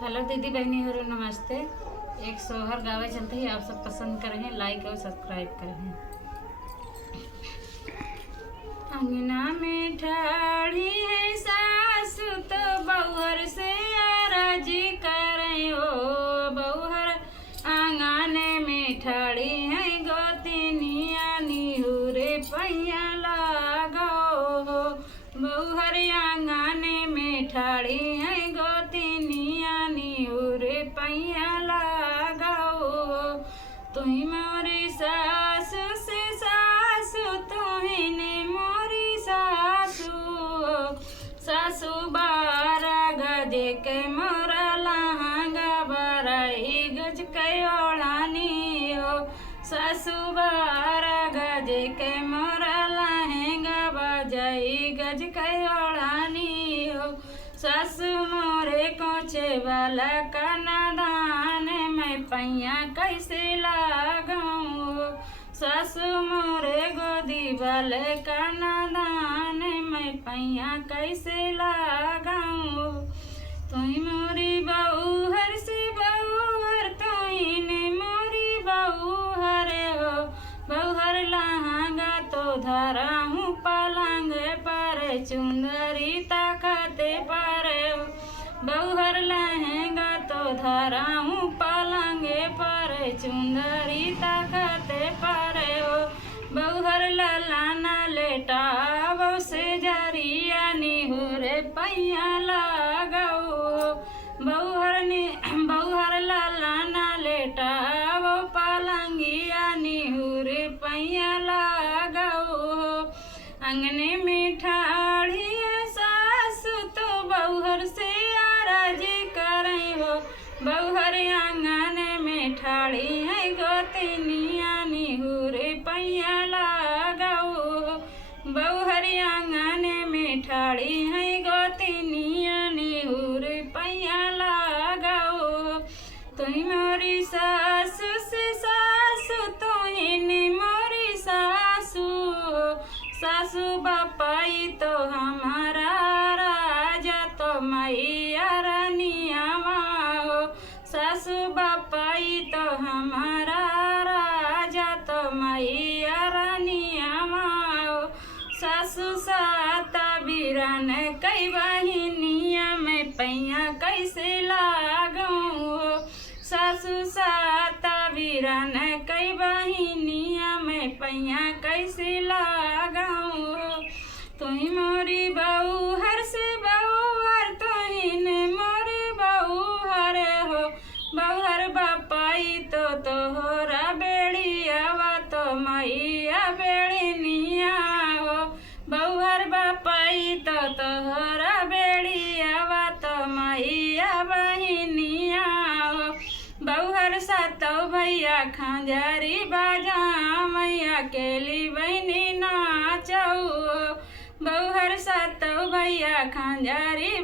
Hello दीदी बहनी हो नमस्ते। एक सोहर गावे चलते ही आप सब पसंद करें, लाइक और सब्सक्राइब करें। अंगना में ठाड़ी है सासु तो बउहर से आराजी करें ओ बउहर। आंगने में ठाड़ी है गोतिनिया निहुरे पैया लागो हो बउहर। आंगने में ठाड़ी है गोतिनिया निहुरे पैया लागो हो। तुही मोरी सासु से सासु तुही ने मोरी सासु। सासु बारा गजे के मोरा लहंगा बराई गज के ओढ़ानी हो। सासु बारा गजे के मोरा लहंगा बजाई गज के ओढ़ानी हो। सासु मोरे कोचे वाला कनादान मैं पैया कैसे लगाऊं। सासु मोरे गोदी वाले कनादान मैं पैया कैसे लगाऊं। तुही मोरी बउहर से बउहर तुही ने मोरी बउहर हो। बउहर लहंगा तो धरा हूँ पलंग पर चुंदरी ताकते पर हो। बउहर लहंगा तो धरा हूँ पलंगे पर चुंदरी ताकते पर हो। बउहर ललाना लेटाव से जरिया निहुरे पैया लगाओ। बउहर ललाना लेटाव पलंगिया निहुरे पैया लगाओ। अंगने में ठाड़ी है सासु तो बउहर से आराजी करें हो। बउहर आंगने में ठाड़ी है गोतिनिया निहुरे पैया लगाओ। बउहर आंगने में ठाड़ी है गोतिनिया निहुरे पैया लगाओ। तुही मोरी सासु से सासु तुही ने मोरी सासु। सासु बापाई तो हमारा राजा तो मैया रानिया हो। सासु बापाई तो हमारा राजा तो मैया रानिया हो। सासु साता बिरन कई बहिनिया में पैया कैसे लगाऊं। सासु साता बिरन कई बहिनिया में पैया कैसे लगाऊं। तुही मोरी बउहर से बउहर तुही ने मोरी बउहर हो। बउहर बापाई तो तोहरा बेड़ियावा तो मैया बेड़िनिया हो। बउहर बापाई तो तोहरा बेड़ियावा तो मैया बहिनिया हो। बउहर सातो भैया खंजरी बाजा मैया केली बहनी नाचो। बउहर सातो भैया खंजरी